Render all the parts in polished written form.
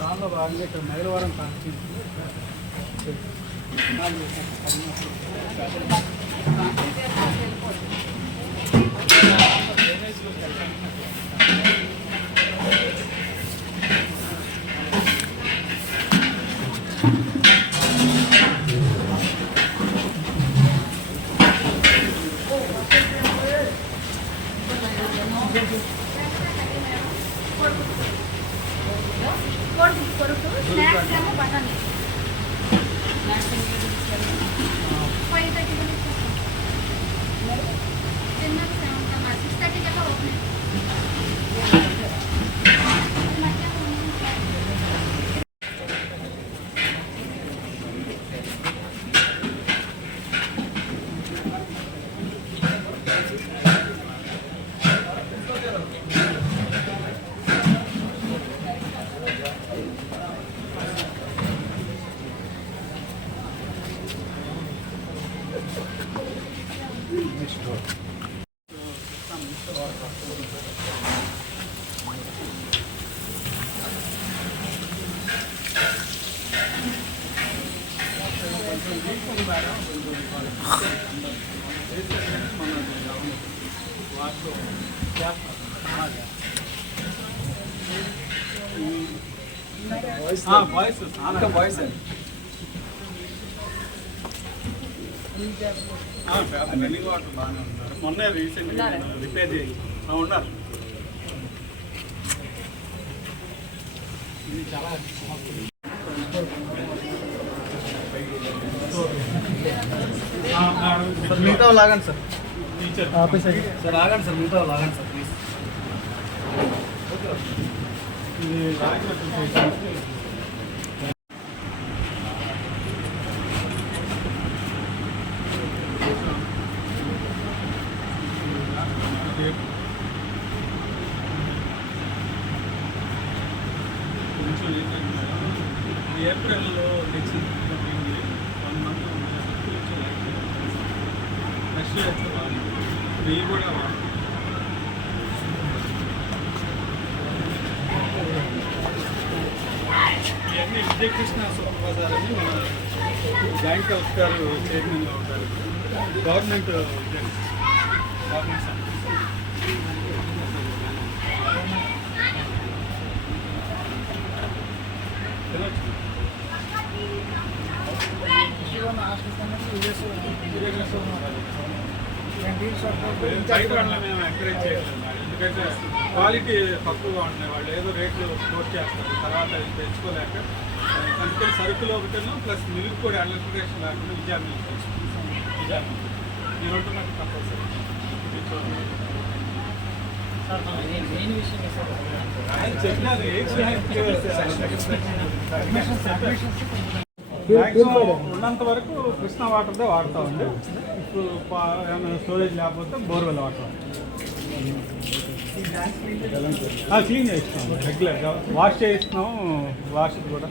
దానిలో భాగంగా ఇక్కడ మైలవరం కాన్స్టిట్యూన్సీ రన్నింగ్ వాటర్ బాగానే ఉన్నారు. మొన్న రీసెంట్గా రిపేర్ చేసి ఉన్నారు. ఇది చాలా మిగతా లాగండి సార్. టీచర్ సార్ ఆగండి సార్, మిగతా లాగండి సార్ ప్లీజ్. ఇది ఏప్రిల్లో నెక్స్ట్ 1 మంత్ నెక్స్ట్ నెయ్యి కూడా ఇవన్నీ విజయకృష్ణ సూపర్వైజర్ అని మన జాయింట్ కలెక్టర్ చైర్మన్గా ఉంటారు. గవర్నమెంట్ బయట వాళ్ళని మేము ఎంకరేజ్ చేయలేదు. ఎందుకంటే క్వాలిటీ తక్కువగా ఉంటున్నాయి. వాళ్ళు ఏదో రేట్లు కోట్ చేస్తారు, తర్వాత తెచ్చుకోలేక. అందుకని సరుకులు ఒకటేనో ప్లస్ మిల్క్ కూడా ఎలక్ట్రికేషన్ లేకుండా విజయ మిల్క్ మీరు ఉంటున్నట్టు తప్పనిసరి చెప్పినది. ఉన్నంత వరకు కృష్ణా వాటర్దే వాడతామండి. ఇప్పుడు ఏమైనా స్టోరేజ్ లేకపోతే బోర్వెల్ వాటర్ క్లీన్ చేస్తాం రెగ్యులర్గా. వాష్ చేయిస్తున్నాము. వాష్ కూడా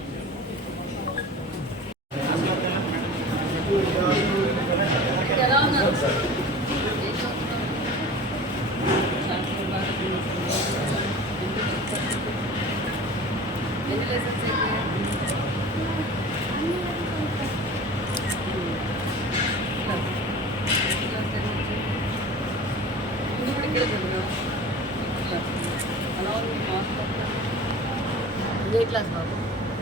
ఏ క్లాస్ బాబు?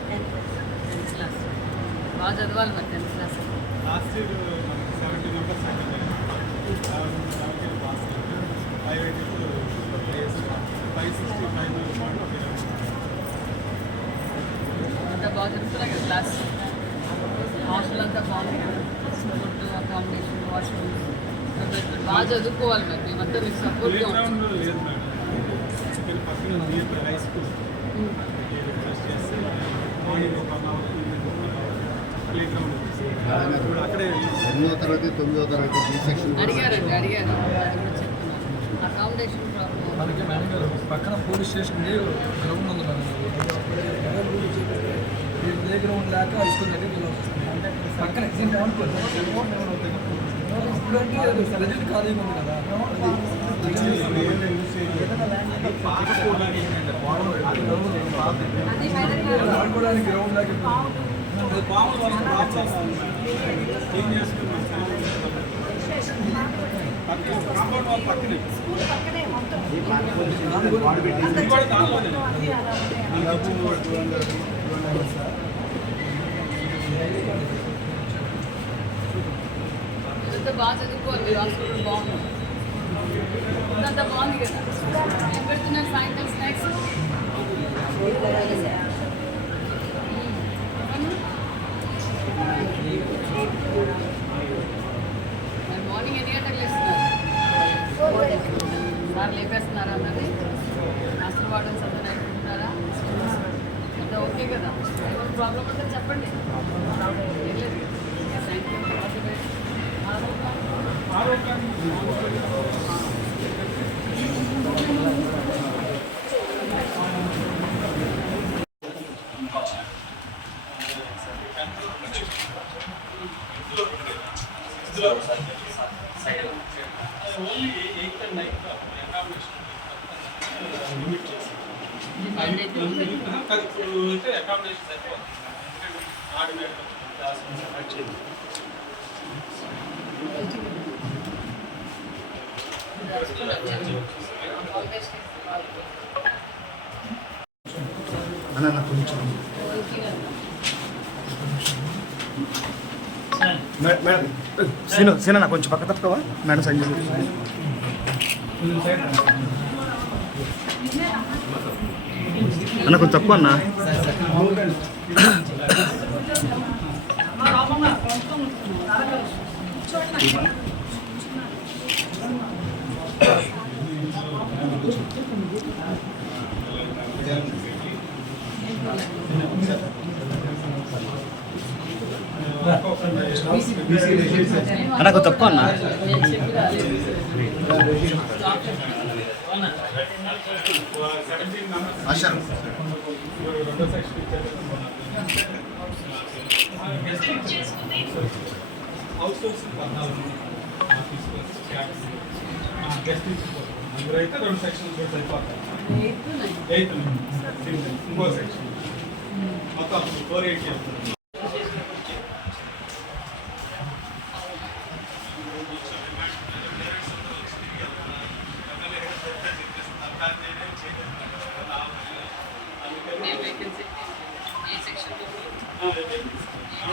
10th class. బాగా చదవాలి మరి 10th class. Last year 70 members అంతా బాగా చెప్తున్నా కదా క్లాస్. హాస్టల్ అంతా బాగుంది. ఫుడ్, అకామిడేషన్, వాష్రూమ్స్ బాగా చదువుకోవాలి మరి. మేమంతా మీకు సపోర్ట్గా లేదు madam. High school play ground అక్కడే 8వ తరగతి 9వ తరగతి బి సెక్షన్ అడిగారు. అది కూడా చెప్తున్నాను. అకామిడేషన్ ప్రాబ్లం అలాగే మేడం గారు పక్కన పోలీస్ స్టేషన్ గ్రౌండ్ ఉంది మేడం. ప్లే గ్రౌండ్ లేక హై స్కూల్ దగ్గర పక్కన ఇప్పుడంటే ప్రజెంట్ ఖాళీగా ఉంది కదా. ఆడుకోవడానికి గ్రౌండ్ లాగా ఏం చేస్తున్నాం కాంపౌండ్ వాల్ పక్కనే ఇది కూడా దానిలోనే ఇదంతా బాగా చదువుకోవాలి మీరు హాస్పిటల్ బాగుంది ఇదంతా బాగుంది కదా ఏం పెడుతున్నారు సాయంత్రం స్నాక్స్ మరి మార్నింగ్ ఎన్ని గంటలకు లేస్తున్నారు సార్ లేపేస్తున్నారా అన్నది హాస్టల్ వార్డెన్స్ అంతా నడుపుకుంటారా అంతా ఓకే కదా ఏమైనా ప్రాబ్లం ఉంటే చెప్పండి ఏం లేదు thank you only 8th and 9th limit చేసి అకామిడేషన్ సరిపోతుంది ఆర్డినరీ అన్న కొంచెం మేడం సీనా కొంచెం పక్క తప్పుకోవా మేడం సైన్ చేసి అన్న కొంచెం తక్కువ అన్న అన్న కొంచెం తక్కువ అన్న ఆశా అందరూ అయితే 2 సెక్షన్స్ సరిపోతాయి 8th ఇంకో సెక్షన్ మొత్తం 480 చేస్తుంది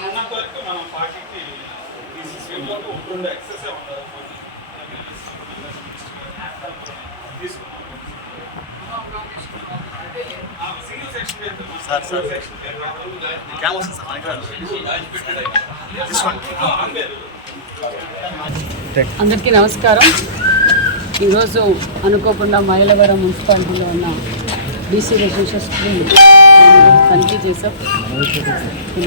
ఉన్నంత వరకు మనం పార్టీకి తీసుకుంటే ఎక్సెస్ ఉండదు సింగిల్ సెక్షన్ సార్ క్యామ్ వస్తుంది సార్ తీసుకోండి అందరికీ నమస్కారం. ఈరోజు అనుకోకుండా మైలవరం మున్సిపాలిటీలో ఉన్న బీసీ రెసిడెన్షియల్ స్కూల్ తనిఖీ చేసాం.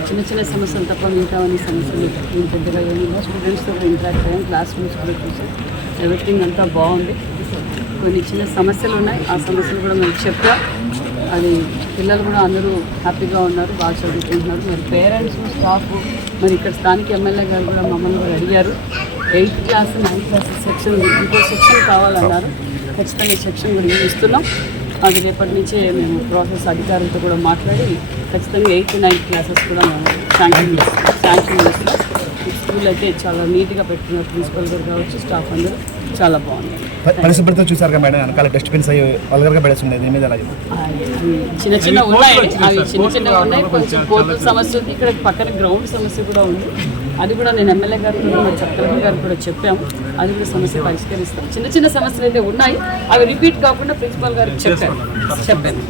చిన్న చిన్న సమస్యలు తప్ప మిగతావన్నీ సమస్యలు ఏం పెద్దగా ఏమిగా స్టూడెంట్స్తో ఇంటరాక్ట్ అయ్యాం. క్లాస్ రూమ్స్ కూడా చూసాం. ఎవ్రీథింగ్ అంతా బాగుంది. కొన్ని చిన్న సమస్యలు ఉన్నాయి. ఆ సమస్యలు కూడా మేము చెప్పాం. అది పిల్లలు కూడా అందరూ హ్యాపీగా ఉన్నారు, బాగా చదువుకుంటున్నారు. మరి పేరెంట్స్ స్టాఫ్ మరి ఇక్కడ స్థానిక ఎమ్మెల్యే గారు కూడా మమ్మల్ని కూడా అడిగారు. 8th class 9th class section ఇంకో సెక్షన్ కావాలన్నారు. ఖచ్చితంగా ఈ సెక్షన్ కూడా ఇస్తున్నాం. అది రేపటి నుంచే మేము ప్రాసెస్ అధికారులతో కూడా మాట్లాడి ఖచ్చితంగా 8th 9th క్లాసెస్ కూడా మేము శాంక్షన్ చేస్తాం. స్కూల్ అయితే చాలా నీట్గా పెట్టుకున్నారు. ప్రిన్సిపల్ గారు కావచ్చు, స్టాఫ్ అందరూ చాలా బాగుంది. పరిశుభ్రత చూసారుగా మేడం, వెనకాల డస్ట్బిన్స్ అయ్యి వల్గర్గా పడేస్తున్నాయి. దీని మీద అవి చిన్న చిన్న ఉన్నాయి. అవి చిన్న చిన్నగా ఉన్నాయి. కొంచెం కోతుల సమస్య ఉంది. ఇక్కడ పక్కన గ్రౌండ్ సమస్య కూడా ఉంది. అది కూడా నేను ఎమ్మెల్యే గారు కలెక్టర్ గారు కూడా చెప్పాము. అది కూడా సమస్య పరిష్కరిస్తాం. చిన్న చిన్న సమస్యలు అయితే ఉన్నాయి. అవి రిపీట్ కాకుండా ప్రిన్సిపల్ గారికి చెప్పాను.